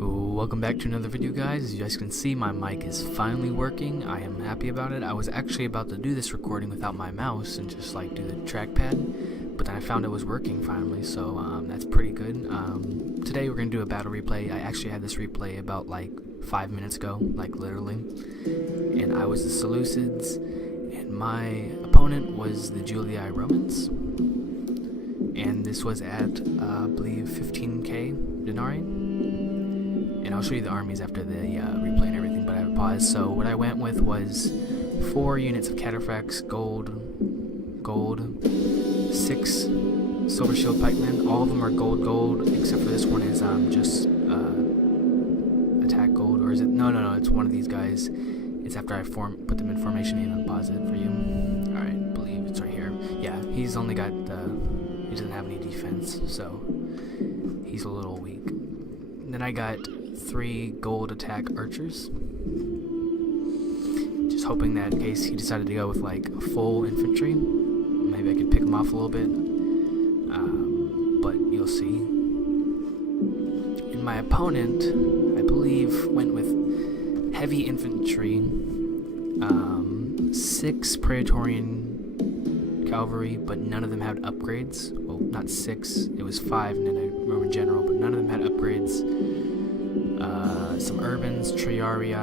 Welcome back to another video, guys. As you guys can see, my mic is finally working. I am happy about it. I was actually about to do this recording without my mouse and just like do the trackpad, but then I found it was working finally, so that's pretty good. Today we're going to do a battle replay. I actually had this replay about like 5 minutes ago, like literally, and I was the Seleucids, and my opponent was the Julii Romans, and this was at, I believe, 15k denarii. And I'll show you the armies after the replay and everything, but I have a pause. So what I went with was 4 units of cataphracts, gold, 6 silver shield pikemen. All of them are gold, except for this one is just attack gold, or is it? No, it's one of these guys. It's after I put them in formation and unpause it for you. All right, I believe it's right here. Yeah, he's only got he doesn't have any defense, so he's a little weak. And then I got 3 gold attack archers, just hoping that in case he decided to go with like full infantry, maybe I could pick him off a little bit, but you'll see. And my opponent, I believe, went with heavy infantry, 6 Praetorian cavalry, but none of them had upgrades. Well, not 6, it was 5 and then a Roman general, but none of them had upgrades. Some urbans, triarii,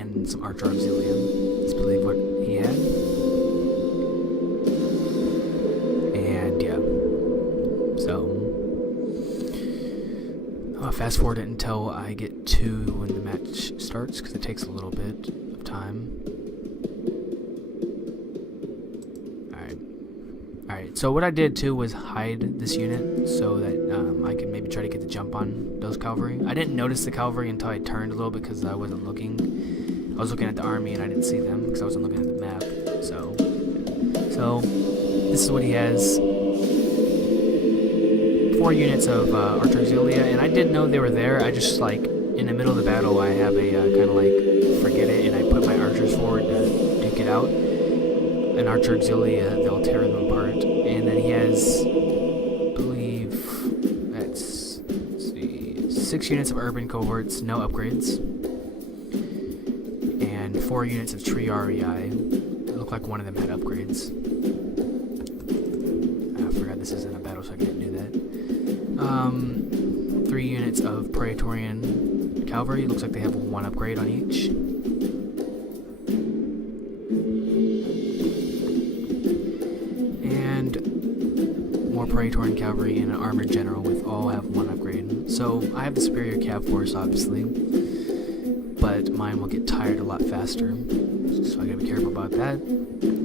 and some archer auxilia. Let's believe what he had. And yeah, so I'll fast forward it until I get to when the match starts, because it takes a little bit of time. Alright, so what I did too was hide this unit so that I could maybe try to get the jump on those cavalry. I didn't notice the cavalry until I turned a little bit because I wasn't looking. I was looking at the army and I didn't see them because I wasn't looking at the map. So this is what he has. 4 units of archer auxilia, and I didn't know they were there. I just, like, in the middle of the battle, I have a kind of like forget it, and I put my archers forward to duke it out. An archer auxilia, they'll tear them apart. And then he has, I believe, that's, let's see, 6 units of urban cohorts, no upgrades, and 4 units of triarii. It looked like one of them had upgrades. I forgot this isn't a battle, so I can't do that. 3 units of Praetorian cavalry. It looks like they have 1 upgrade on each. Praetorian cavalry and an armored general with all have 1 upgrade. So I have the superior cav force, obviously, but mine will get tired a lot faster, so I gotta be careful about that.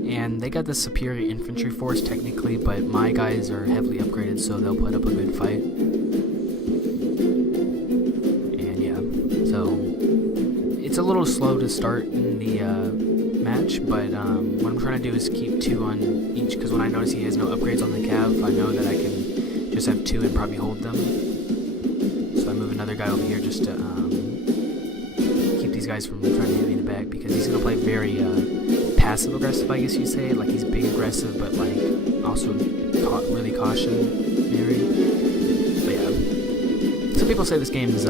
And they got the superior infantry force technically, but my guys are heavily upgraded, so they'll put up a good fight. And yeah, so it's a little slow to start in the match, but what I'm trying to do is keep 2 on each, because when I notice he has no upgrades on the cav, I know that I can just have 2 and probably hold them. So I move another guy over here just to keep these guys from trying to hit me in the back, because he's going to play very passive aggressive, I guess you say. Like, he's big aggressive, but like also really cautionary. But yeah, some people say this game is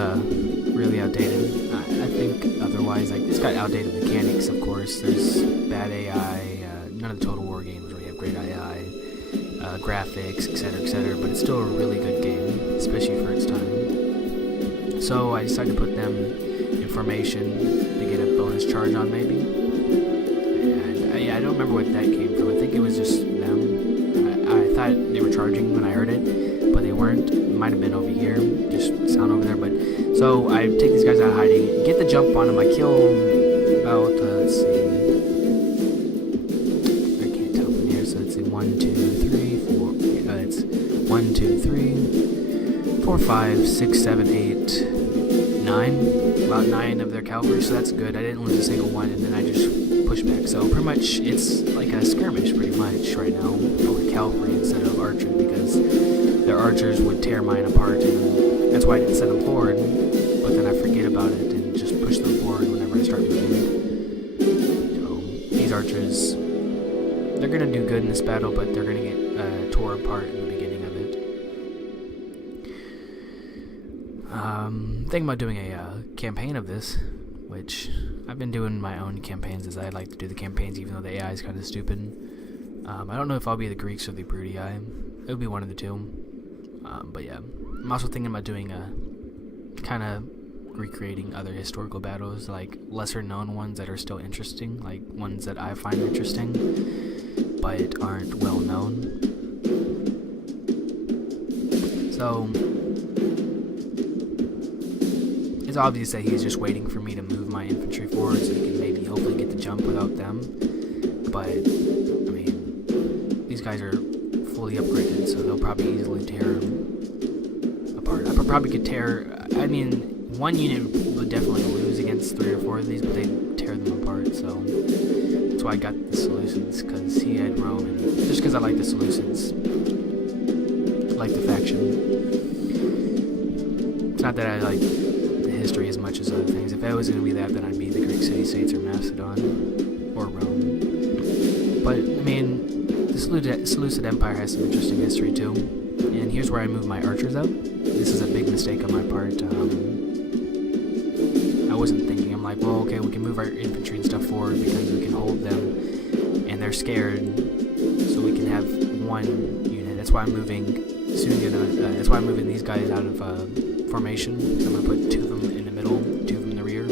really outdated. I think otherwise. Like, it's got outdated mechanics, of course. There's bad AI. None of the Total War games really have great AI, graphics, etc., but it's still a really good game, especially for its time. So I decided to put them in formation to get a bonus charge on, maybe. And yeah, I don't remember what that came from. I think it was just them. I thought they were charging when I heard it, but they weren't. It might have been over here, just sound over there. But so I take these guys out of hiding, get the jump on them. I kill about let's see, I can't tell from here. So let's see, 1, 2, 3, 4. It's 1, 2, 3, 4, 5, 6, 7, 8, 9. About 9 of their cavalry, so that's good. I didn't lose a single one, and then I just push back. So pretty much it's like a skirmish, pretty much right now, with cavalry instead of archers, because their archers would tear mine apart, and that's why I didn't send them forward. But then I forget about it and just push them forward whenever I start moving. So these archers, they're gonna do good in this battle, but they're gonna get tore apart in the beginning of it. Thinking about doing a campaign of this, which I've been doing my own campaigns as I like to do the campaigns even though the AI is kind of stupid. I don't know if I'll be the Greeks or the Broody AI. It would be one of the two. But yeah, I'm also thinking about doing kind of recreating other historical battles, like lesser known ones that are still interesting, like ones that I find interesting but aren't well known. So it's obvious that he's just waiting for me to move my infantry forward so he can maybe hopefully get the jump without them. But I mean, these guys are fully upgraded, so they'll probably easily tear apart. I probably could tear, I mean, one unit would definitely lose against 3 or 4 of these, but they'd tear them apart, so that's why I got the Seleucids, because he had Rome, and just because I like the Seleucids. I like the faction. It's not that I like the history as much as other things. If I was going to be that, then I'd be the Greek city-states or Macedon, or Rome. But, I mean, the Seleucid Empire has some interesting history, too. And here's where I move my archers out. This is a big mistake on my part. I wasn't thinking. I'm like, well, okay, we can move our infantry and stuff forward because we can hold them, and they're scared, so we can have one unit. That's why I'm moving. That's why I'm moving these guys out of formation. So I'm gonna put 2 of them in the middle, 2 of them in the rear.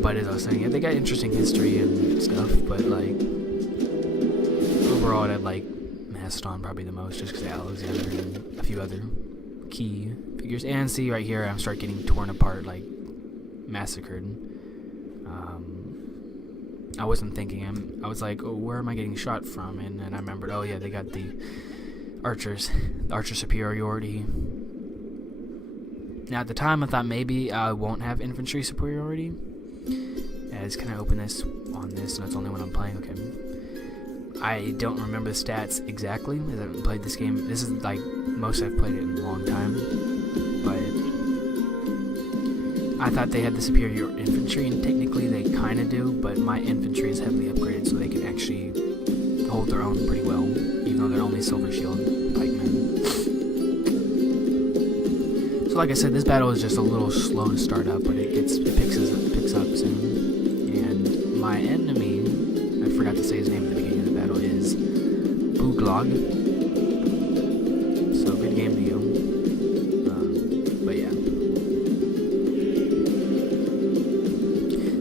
But as I was saying, yeah, they got interesting history and stuff. But like overall, I'd like Macedon probably the most, just because of Alexander and a few other key figures. And see right here, I'm start getting torn apart, like massacred. I wasn't thinking. I was like, oh, where am I getting shot from? And then I remembered, oh yeah, they got the archers, the archer superiority. Now at the time, I thought maybe I won't have infantry superiority. As can I open this on this? No, it's only when I'm playing. Okay. I don't remember the stats exactly, as I haven't played this game. This is like most I've played it in a long time, but I thought they had the superior infantry, and technically they kind of do, but my infantry is heavily upgraded so they can actually hold their own pretty well, even though they're only silver shield pikemen. So like I said, this battle is just a little slow to start up, but it picks up soon. And my enemy, I forgot to say his name at the beginning of the battle, is Buglog. So good game to you. But yeah.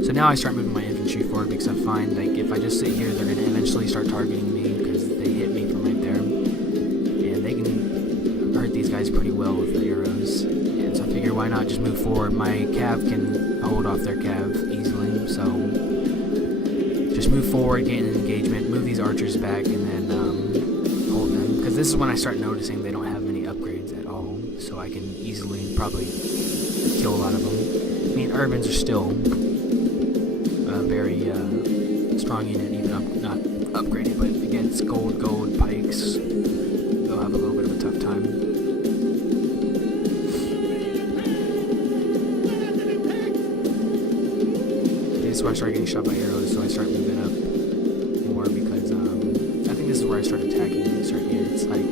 So now I start moving my infantry forward because I find like if I just sit here, they're gonna eventually start targeting me because they hit me from right there, and they can hurt these guys pretty well with the arrows. And so I figure why not just move forward? My cav can hold off their cav easily, so just move forward, get an engagement, move these archers back, and then hold them. Because this is when I start noticing they don't have many upgrades at all, so I can easily probably kill a lot of them. I mean, urbans are still a very strong unit, even not upgraded, but against gold pikes, they'll have a little bit of a tough time. This is where I start getting shot by arrows, so I start moving up more because I think this is where I start attacking certain units. Like,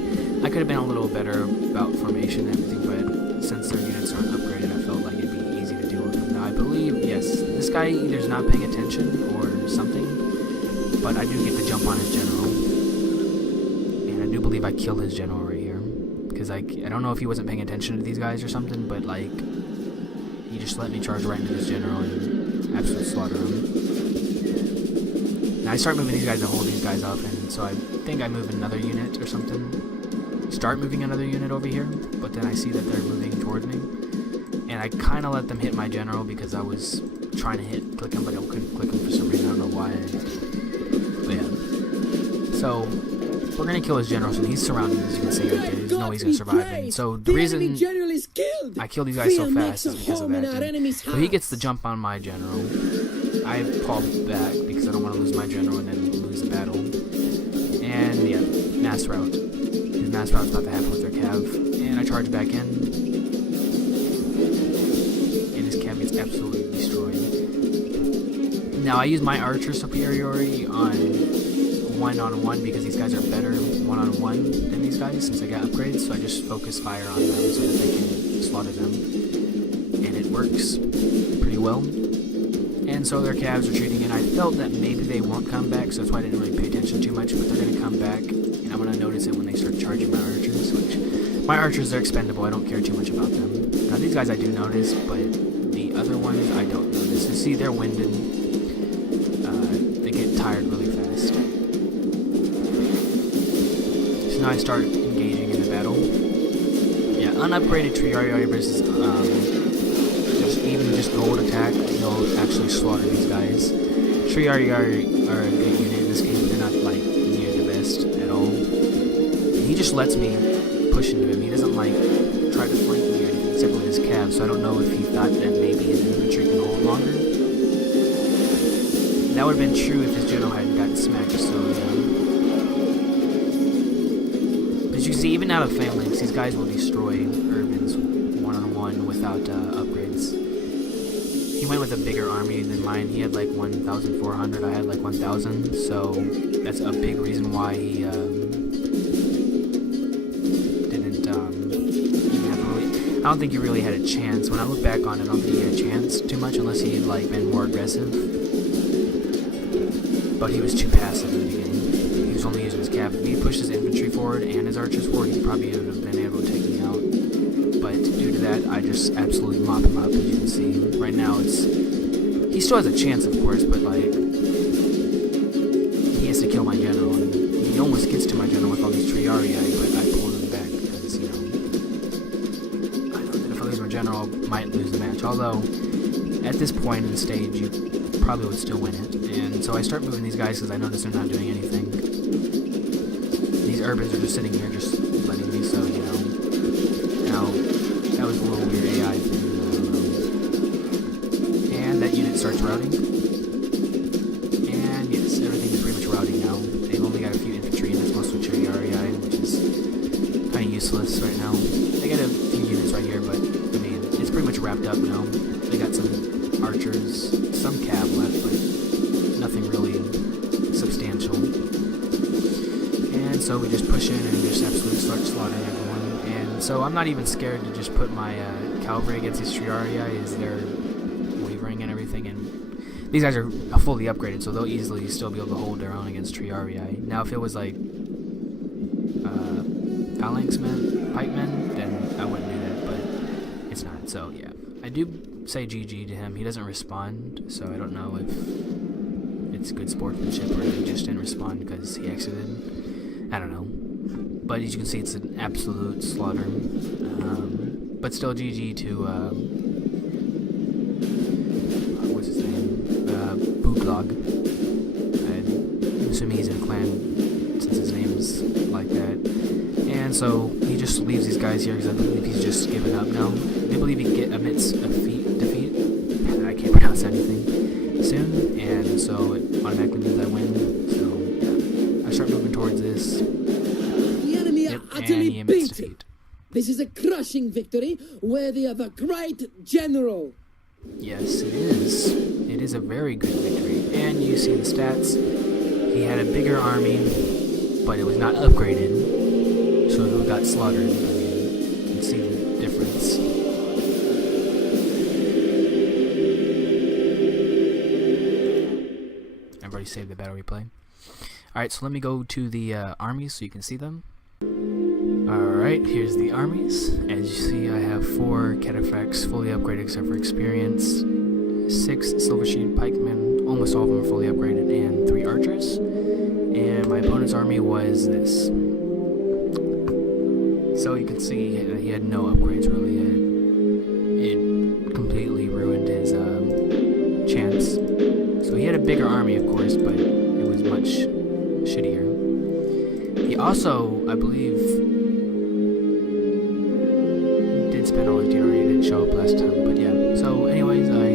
I could have been a little better about formation and everything, but since their units aren't upgraded, I felt like it'd be easy to deal with them. Now, I believe, yes, this guy either is not paying attention or something, but I do get the jump on his general. And I do believe I killed his general right here. Because, like, I don't know if he wasn't paying attention to these guys or something, but, like, he just let me charge right into his general and absolutely slaughter him. Now I start moving these guys to hold these guys up, and so I think I move another unit or something. Start moving another unit over here, but then I see that they're moving toward me. And I kind of let them hit my general because I was trying to click him, but I couldn't click him for some reason. I don't know why. But yeah. So we're going to kill his general, so he's surrounded, as you can see right there. There's no way he's going to survive. And so the reason I kill these guys so fast is because of that. So he gets the jump on my general. I fall back because I don't want to lose my general and then lose the battle. And yeah, mass rout. His mass rout's about to happen with their cav. And I charge back in. And his cav gets absolutely destroyed. Now I use my archer superiority on 1-on-1 because these guys are better 1-on-1 than these guys since they got upgrades, so I just focus fire on them so that they can slaughter them. And it works pretty well. And so their calves are retreating, and I felt that maybe they won't come back, so that's why I didn't really pay attention too much, but they're going to come back, and I'm going to notice it when they start charging my archers, which my archers are expendable, I don't care too much about them. Now these guys I do notice, but the other ones I don't notice. You see, they're winded. They get tired really fast. So now I start engaging in the battle. Yeah, unupgraded Triarii versus just gold attack, they'll actually slaughter these guys. Triarii are a good unit in this game, but they're not like near the best at all. And he just lets me push into him. He doesn't like try to flank me or anything except with his calves, so I don't know if he thought that maybe his infantry can hold longer. That would have been true if his general hadn't gotten smacked, so yeah. As you see, even out of phalanx, these guys will destroy urbans 1-on-1 without upgrades. He went with a bigger army than mine. He had like 1,400, I had like 1,000, so that's a big reason why he didn't even have really... I don't think he really had a chance. When I look back on it, I don't think he had a chance too much unless he had like been more aggressive. But he was too passive in the beginning. He was only using his cav. If he pushed his infantry forward and his archers forward, he probably would have been able to take me out. But due to that, I just absolutely mop him up, as you can see. Right now, he still has a chance, of course, but like, he has to kill my general, and he almost gets to my general with all these Triarii, but I pulled him back, because, you know, I know that if I lose my general, I might lose the match, although, at this point in the stage, you probably would still win it. And so I start moving these guys because I notice they're not doing anything. These urbans are just sitting here, just letting me, so, you know. Now, that was a little weird AI thing, I don't know. And that unit starts routing. And yes, everything's pretty much routing now. They've only got a few infantry, and that's mostly Triarii, which is kind of useless right now. They got a few units right here, but, I mean, it's pretty much wrapped up now. They got some archers, some cav left, but nothing really substantial. And so we just push in and just absolutely start slaughtering everyone. And so I'm not even scared to just put my cavalry against these Triarii as they're wavering and everything. And these guys are fully upgraded, so they'll easily still be able to hold their own against Triarii. Now, if it was like phalanxmen, pikemen, then I wouldn't do that, but it's not. So yeah, I do say GG to him. He doesn't respond, so I don't know if it's good sportsmanship or he just didn't respond because he exited. I don't know. But as you can see, it's an absolute slaughter. But still GG to, what's his name? Booglog. I'm assuming he's in a clan since his name's like that. And so he just leaves these guys here because I believe he's just given up now. I believe he admits a defeat. I can't pronounce anything soon, and so it automatically means I win. So yeah, I start moving towards this. The enemy are utterly beaten. This is a crushing victory worthy of a great general. Yes, it is. It is a very good victory, and you see the stats. He had a bigger army, but it was not upgraded, so it got slaughtered. I mean, you can see the difference. I've already saved the battle replay. Alright, so let me go to the armies so you can see them. Alright, here's the armies. As you see, I have 4 cataphracts fully upgraded except for experience, 6 silver sheet pikemen, almost all of them are fully upgraded, and 3 archers. And my opponent's army was this. So you can see he had no upgrades really. It completely ruined his chance. So he had a bigger army, of course, but it was much shittier. He also, I believe, did spend all his general. He didn't show up last time, but yeah. So anyways, I